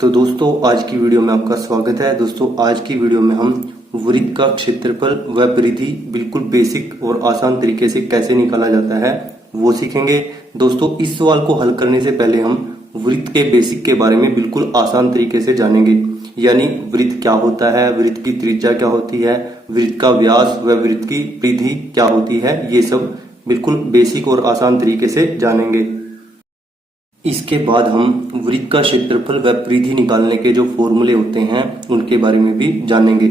तो दोस्तों आज की वीडियो में आपका स्वागत है। दोस्तों आज की वीडियो में हम वृत्त का क्षेत्रफल व परिधि बिल्कुल बेसिक और आसान तरीके से कैसे निकाला जाता है वो सीखेंगे। दोस्तों इस सवाल को हल करने से पहले हम वृत्त के बेसिक के बारे में बिल्कुल आसान तरीके से जानेंगे, यानी वृत्त क्या होता है, वृत्त की त्रिज्या क्या होती है, वृत्त का व्यास व वृत्त की परिधि क्या होती है, ये सब बिल्कुल बेसिक और आसान तरीके से जानेंगे। इसके बाद हम वृत्त का क्षेत्रफल व परिधि निकालने के जो फॉर्मूले होते हैं उनके बारे में भी जानेंगे।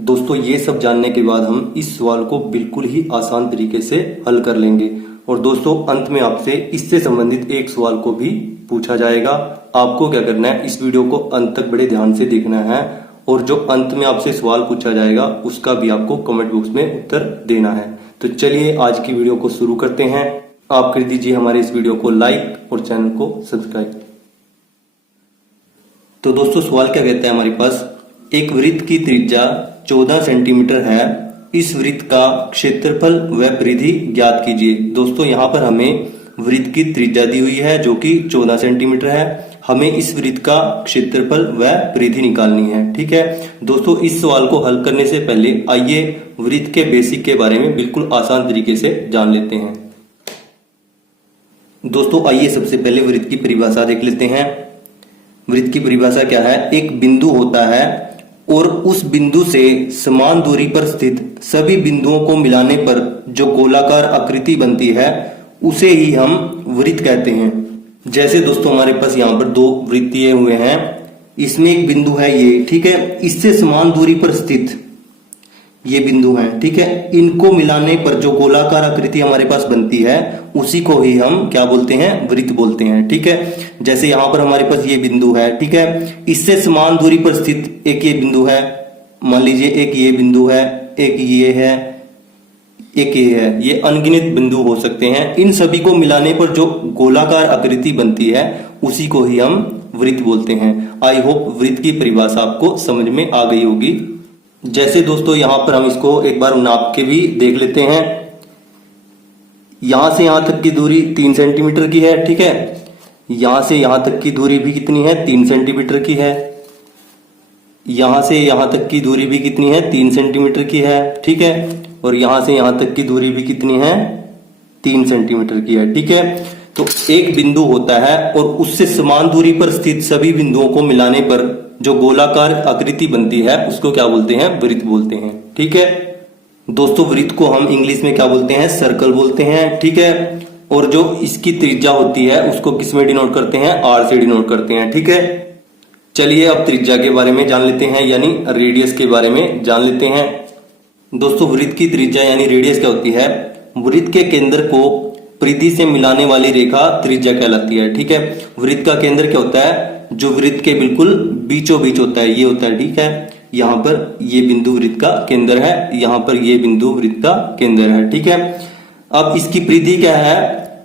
दोस्तों ये सब जानने के बाद हम इस सवाल को बिल्कुल ही आसान तरीके से हल कर लेंगे। और दोस्तों अंत में आपसे इससे संबंधित एक सवाल को भी पूछा जाएगा। आपको क्या करना है, इस वीडियो को अंत तक बड़े ध्यान से देखना है और जो अंत में आपसे सवाल पूछा जाएगा उसका भी आपको कमेंट बॉक्स में उत्तर देना है। तो चलिए आज की वीडियो को शुरू करते हैं। आप कर दीजिए हमारे इस वीडियो को लाइक और चैनल को सब्सक्राइब। तो दोस्तों सवाल क्या कहता है हमारे पास, एक वृत्त की त्रिज्या 14 सेंटीमीटर है, इस वृत्त का क्षेत्रफल व परिधि ज्ञात कीजिए। दोस्तों यहाँ पर हमें वृत्त की त्रिज्या दी हुई है जो कि 14 सेंटीमीटर है। हमें इस वृत्त का क्षेत्रफल व परिधि निकालनी है। ठीक है दोस्तों, इस सवाल को हल करने से पहले आइए वृत्त के बेसिक के बारे में बिल्कुल आसान तरीके से जान लेते हैं। दोस्तों आइए सबसे पहले वृत्त की परिभाषा देख लेते हैं। वृत्त की परिभाषा क्या है, एक बिंदु होता है और उस बिंदु से समान दूरी पर स्थित सभी बिंदुओं को मिलाने पर जो गोलाकार आकृति बनती है उसे ही हम वृत्त कहते हैं। जैसे दोस्तों हमारे पास यहाँ पर दो वृत्त दिए हुए हैं, इसमें एक बिंदु है ये, ठीक है, इससे समान दूरी पर स्थित ये बिंदु हैं, ठीक है, इनको मिलाने पर जो गोलाकार आकृति हमारे पास बनती है उसी को ही हम क्या बोलते हैं, वृत्त बोलते हैं। ठीक है, जैसे यहाँ पर हमारे पास ये बिंदु है, ठीक है, इससे समान दूरी पर स्थित एक ये बिंदु है, मान लीजिए एक ये बिंदु है, एक ये है, एक ये है, ये अनगिनत बिंदु हो सकते हैं। इन सभी को मिलाने पर जो गोलाकार आकृति बनती है उसी को ही हम वृत्त बोलते हैं। आई होप वृत्त की परिभाषा आपको समझ में आ गई होगी। जैसे दोस्तों यहां पर हम इसको एक बार नाप के भी देख लेते हैं। यहां से यहां तक की दूरी 3 सेंटीमीटर की है, ठीक है, यहां से यहां तक की दूरी भी कितनी है, 3 सेंटीमीटर की है, यहां से यहां तक की दूरी भी कितनी है, 3 सेंटीमीटर की है, ठीक है, और यहां से यहां तक की दूरी भी कितनी है, 3 सेंटीमीटर की है। ठीक है, तो एक बिंदु होता है और उससे समान दूरी पर स्थित सभी बिंदुओं को मिलाने पर जो गोलाकार आकृति बनती है उसको क्या बोलते हैं, वृत्त बोलते हैं। ठीक है दोस्तों, वृत्त को हम इंग्लिश में क्या बोलते हैं, सर्कल बोलते हैं। ठीक है, और जो इसकी त्रिज्या होती है उसको किस में डिनोट करते हैं, आर से डिनोट करते हैं। ठीक है, चलिए अब त्रिज्या के बारे में जान लेते हैं, यानी रेडियस के बारे में जान लेते हैं। दोस्तों वृत्त की त्रिज्या यानी रेडियस क्या होती है, वृत्त के केंद्र को परिधि से मिलाने वाली रेखा त्रिज्या कहलाती है। ठीक है, वृत्त का केंद्र क्या होता है, जो वृत्त के बिल्कुल बीचों बीच होता है, ये होता है। ठीक है, यहाँ पर ये बिंदु वृत्त का केंद्र है, यहाँ पर ये बिंदु वृत्त का केंद्र है। ठीक है, अब इसकी परिधि क्या है,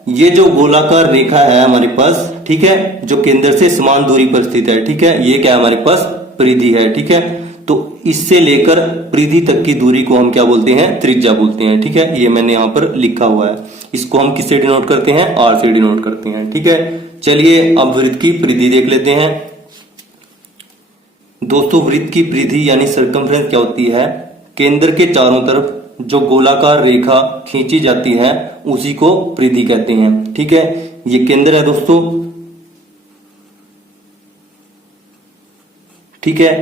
ये जो गोलाकार रेखा है हमारे पास, ठीक है, जो केंद्र से समान दूरी पर स्थित है, ठीक है, ये क्या है हमारे पास, परिधि है। ठीक है, तो इससे लेकर परिधि तक की दूरी को हम क्या बोलते हैं, त्रिज्या बोलते हैं। ठीक है, ये मैंने यहाँ पर लिखा हुआ है, इसको हम किससे डिनोट करते हैं, आर से डिनोट करते हैं। ठीक है, चलिए अब वृत्त की परिधि देख लेते हैं। दोस्तों वृत्त की परिधि यानी सर्कमफ्रेंस क्या होती है, केंद्र के चारों तरफ जो गोलाकार रेखा खींची जाती है उसी को परिधि कहते हैं। ठीक है, ये केंद्र है दोस्तों, ठीक है,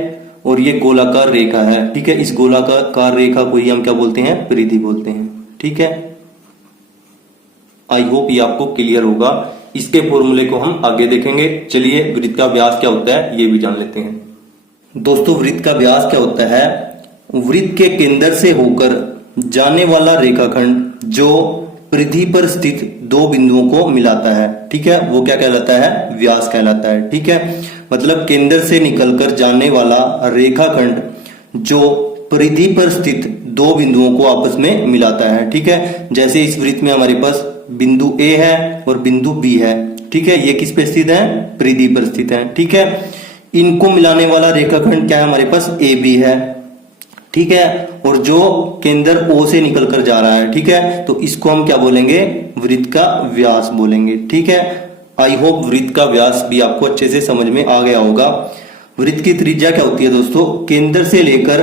और ये गोलाकार रेखा है। ठीक है, इस गोलाकार रेखा को ही हम क्या बोलते हैं, परिधि बोलते हैं। ठीक है, आई होप ये आपको क्लियर होगा। इसके फॉर्मूले को हम आगे देखेंगे। चलिए वृत्त का व्यास क्या होता है ये भी जान लेते हैं। दोस्तों वृत्त का व्यास क्या होता है, वृत्त के केंद्र से होकर जाने वाला रेखाखंड जो परिधि पर स्थित दो बिंदुओं को मिलाता है, ठीक है, वो क्या कहलाता है, व्यास कहलाता है। ठीक है, मतलब केंद्र से निकलकर जाने वाला रेखाखंड जो परिधि पर स्थित दो बिंदुओं को आपस में मिलाता है। ठीक है, जैसे इस वृत्त में हमारे पास बिंदु A है और बिंदु B है। ठीक है, ये किस पे स्थित है, परिधि पर स्थित है। ठीक है, इनको मिलाने वाला रेखाखंड क्या है हमारे पास, AB है। ठीक है, और जो केंद्र O से निकल कर जा रहा है, ठीक है, तो इसको हम क्या बोलेंगे, वृत्त का व्यास बोलेंगे। ठीक है, आई होप वृत्त का व्यास भी आपको अच्छे से समझ में आ गया होगा। वृत्त की त्रिज्या क्या होती है दोस्तों, केंद्र से लेकर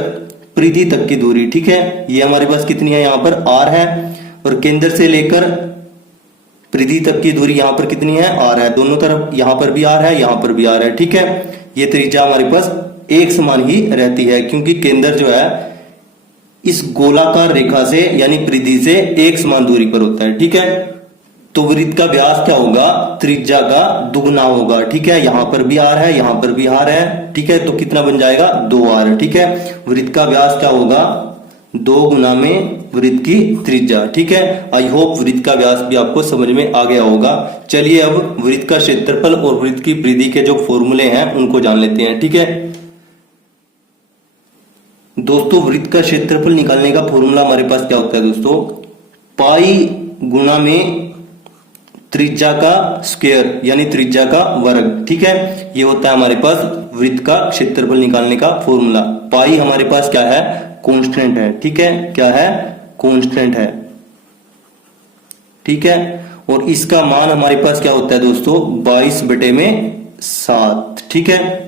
परिधि तक की दूरी, ठीक है। ये हमारे पास कितनी है, यहाँ पर r है, और केंद्र से लेकर परिधि तक की दूरी यहाँ पर कितनी है, r है। दोनों तरफ यहाँ पर भी r है, यहाँ पर भी r है, ठीक है। ये त्रिज्या हमारे पास एक समान ही रहती है, क्योंकि केंद्र जो है इस गोलाकार रेखा से यानी परिधि से एक समान दूरी पर होता है, ठीक है। तो वृत्त का व्यास क्या होगा, त्रिज्या का दुगुना होगा, ठीक है। यहां पर भी r है, यहां पर भी r है, ठीक है। तो कितना बन जाएगा, 2r, ठीक है। वृत्त का व्यास क्या होगा, 2 गुना में वृत्त की त्रिज्या, ठीक है। आई होप वृत्त का व्यास भी आपको समझ में आ गया होगा। चलिए अब वृत्त का क्षेत्रफल और वृत्त की परिधि के जो फॉर्मूले हैं उनको जान लेते हैं, ठीक है। दोस्तों वृत्त का क्षेत्रफल निकालने का फॉर्मूला हमारे पास क्या होता है दोस्तों, पाई गुना में त्रिज्या का स्क्वायर यानी त्रिज्या का वर्ग, ठीक है। ये होता है हमारे पास वृत्त का क्षेत्रफल निकालने का फॉर्मूला। पाई हमारे पास क्या है, कांस्टेंट है, ठीक है। क्या है, कांस्टेंट है, ठीक है। और इसका मान हमारे पास क्या होता है दोस्तों, 22/7, ठीक है।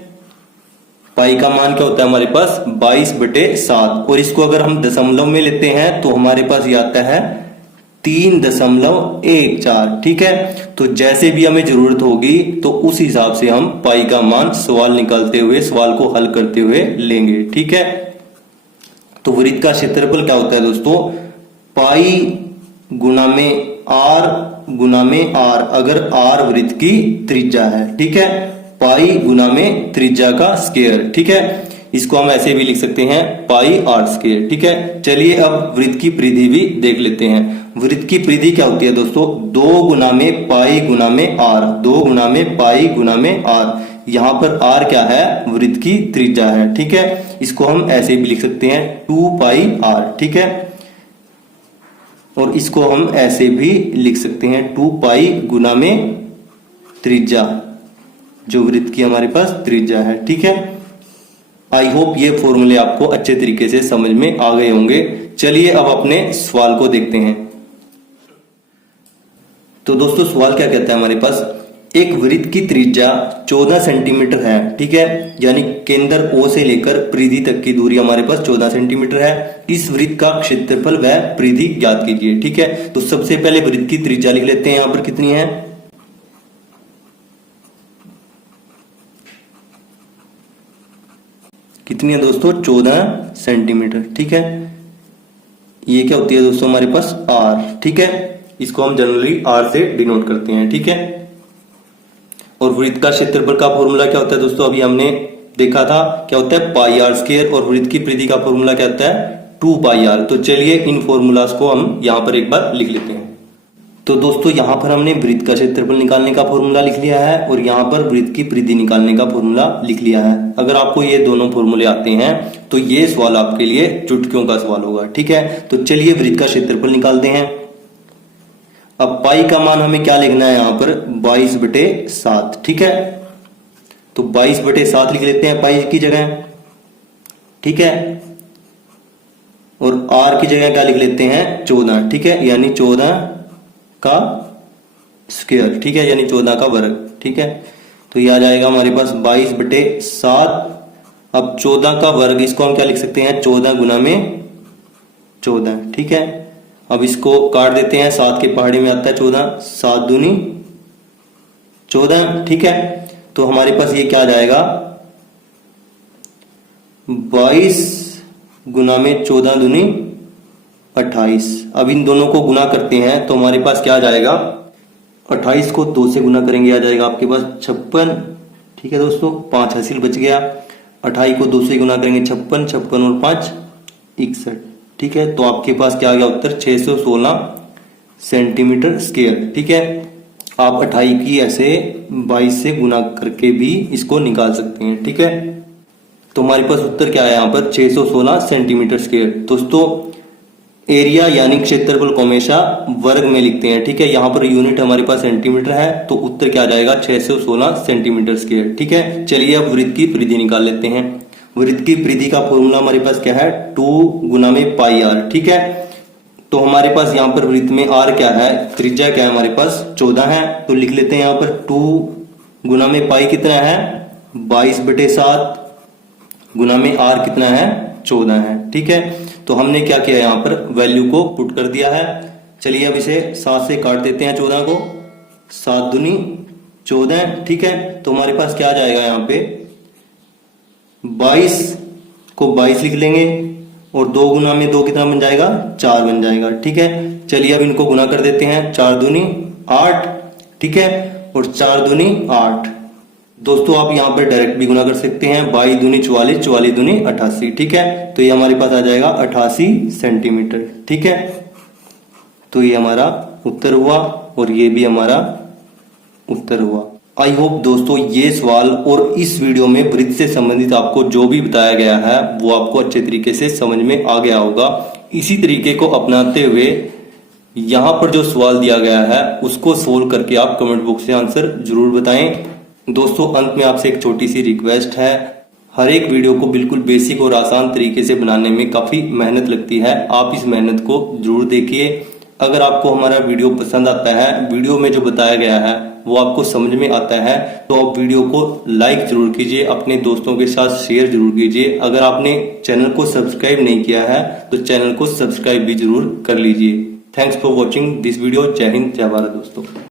पाई का मान क्या होता है हमारे पास, 22/7। और इसको अगर हम दशमलव में लेते हैं तो हमारे पास ये आता है 3.14, ठीक है। तो जैसे भी हमें जरूरत होगी तो उस हिसाब से हम पाई का मान सवाल निकालते हुए, सवाल को हल करते हुए लेंगे, ठीक है। तो वृत्त का क्षेत्रफल क्या होता है दोस्तों, पाई गुना में r, अगर r वृत्त की त्रिज्या है, ठीक है। पाई गुना में त्रिज्या का स्क्वायर, ठीक है। इसको हम ऐसे भी लिख सकते हैं पाई r स्क्वायर, ठीक है। चलिए अब वृत्त की परिधि भी देख लेते हैं। वृत्त की परिधि क्या होती है दोस्तों, 2 गुना में पाई गुना में r, 2 गुना में पाई गुना में r। यहां पर r क्या है, वृत्त की त्रिज्या है, ठीक है। इसको हम ऐसे भी लिख सकते हैं 2 पाई r, ठीक है। और इसको हम ऐसे भी लिख सकते हैं 2 पाई गुना में त्रिज्या, जो वृत्त की हमारे पास त्रिज्या है, ठीक है। आई होप ये फॉर्मूले आपको अच्छे तरीके से समझ में आ गए होंगे। चलिए अब अपने सवाल को देखते हैं। तो दोस्तों सवाल क्या कहता है हमारे पास, एक वृत्त की त्रिज्या 14 सेंटीमीटर है, ठीक है। यानी केंद्र O से लेकर परिधि तक की दूरी हमारे पास 14 सेंटीमीटर है। इस वृत्त का क्षेत्रफल व परिधि ज्ञात कीजिए, ठीक है। तो सबसे पहले वृत्त की त्रिज्या लिख लेते हैं, यहां पर कितनी है, कितनी है दोस्तों, 14 सेंटीमीटर, ठीक है। ये क्या होती है दोस्तों हमारे पास r, ठीक है। इसको हम जनरली r से डिनोट करते हैं, ठीक है। और वृत्त का क्षेत्रफल का फॉर्मूला क्या होता है दोस्तों, अभी हमने देखा था क्या होता है, पाई r स्क्वायर। और वृत्त की परिधि का फॉर्मूला क्या होता है, 2 पाई r। तो चलिए इन फॉर्मूलाज को हम यहां पर एक बार लिख लेते हैं। तो दोस्तों यहां पर हमने वृत्त का क्षेत्रफल निकालने का फॉर्मूला लिख लिया है और यहां पर वृत्त की परिधि निकालने का फॉर्मूला लिख लिया है। अगर आपको ये दोनों फॉर्मूले आते हैं तो ये सवाल आपके लिए चुटकियों का सवाल होगा, ठीक है। तो चलिए वृत्त का क्षेत्रफल निकालते हैं। अब पाई का मान हमें क्या लिखना है, यहां पर 22/7, ठीक है। तो 22/7 लिख लेते हैं पाई की जगह, ठीक है। और r की जगह क्या लिख लेते हैं, 14, ठीक है। यानी 14 का स्क्वायर, ठीक है, यानी 14 का वर्ग, ठीक है। तो ये आ जाएगा हमारे पास 22/7। अब 14 का वर्ग, इसको हम क्या लिख सकते हैं, 14 गुना में 14, ठीक है। अब इसको काट देते हैं, 7 के पहाड़े में आता है 14, 7 दूनी 14, ठीक है। तो हमारे पास ये क्या आ जाएगा, 22 गुना में 14 दूनी 28। अब इन दोनों को गुना करते हैं तो हमारे पास क्या आ जाएगा, 28 को 2 से गुना करेंगे, आ जाएगा आपके पास 56, ठीक है दोस्तों। 5 हासिल बच गया। 28 को 2 से गुना करेंगे 56, 56 और 5 61, ठीक है। तो आपके पास क्या आ गया उत्तर, 616 सेंटीमीटर स्क्वायर, ठीक है। आप 28 की ऐसे 22 से गुना करके भी इसको निकाल सकते हैं, ठीक है। तो हमारे पास उत्तर क्या है यहाँ पर, 616 सेंटीमीटर स्क्वायर। दोस्तों एरिया यानी क्षेत्रफल को हमेशा वर्ग में लिखते हैं, ठीक है। यहाँ पर यूनिट हमारे पास सेंटीमीटर है, तो उत्तर क्या आ जाएगा, 616 सेंटीमीटर स्क्वायर, ठीक है। चलिए अब वृत्त की परिधि निकाल लेते हैं। वृत्त की परिधि का फॉर्मूला हमारे पास क्या है, 2 गुना में पाई r, ठीक है। तो हमारे पास यहाँ पर वृत्त में r क्या है, त्रिज्या क्या है, हमारे पास 14 है। तो लिख लेते हैं यहाँ पर 2 गुना में पाई कितना है 22/7 गुना में r कितना है 14 है। ठीक है, तो हमने क्या किया यहाँ पर वैल्यू को पुट कर दिया है। चलिए अब इसे 7 से काट देते हैं 14 को, 7 दूनी 14। ठीक है, तो हमारे पास क्या आ जाएगा यहाँ पे 22 को 22 लिख लेंगे और 2 गुना में 2 कितना बन जाएगा 4 बन जाएगा। ठीक है, चलिए अब इनको गुना कर देते हैं, 4 दूनी 8। ठीक है, और 4 दूनी 8। दोस्तों आप यहाँ पर डायरेक्ट भी गुना कर सकते हैं, 22 दूनी 44, 44 दूनी 88। ठीक है, तो ये हमारे पास आ जाएगा 88 सेंटीमीटर। ठीक है, तो ये हमारा उत्तर हुआ और ये भी हमारा उत्तर हुआ। आई होप दोस्तों ये सवाल और इस वीडियो में वृत्त से संबंधित आपको जो भी बताया गया है वो आपको अच्छे तरीके से समझ में आ गया होगा। इसी तरीके को अपनाते हुए यहाँ पर जो सवाल दिया गया है उसको सोल्व करके आप कमेंट बॉक्स में आंसर जरूर बताएं। दोस्तों अंत में आपसे एक छोटी सी रिक्वेस्ट है, हर एक वीडियो को बिल्कुल बेसिक और आसान तरीके से बनाने में काफी मेहनत लगती है, आप इस मेहनत को जरूर देखिए। अगर आपको हमारा वीडियो पसंद आता है, वीडियो में जो बताया गया है वो आपको समझ में आता है, तो आप वीडियो को लाइक जरूर कीजिए, अपने दोस्तों के साथ शेयर जरूर कीजिए। अगर आपने चैनल को सब्सक्राइब नहीं किया है तो चैनल को सब्सक्राइब भी जरूर कर लीजिए। Thanks for watching this video. जय हिंद, जय भारत दोस्तों।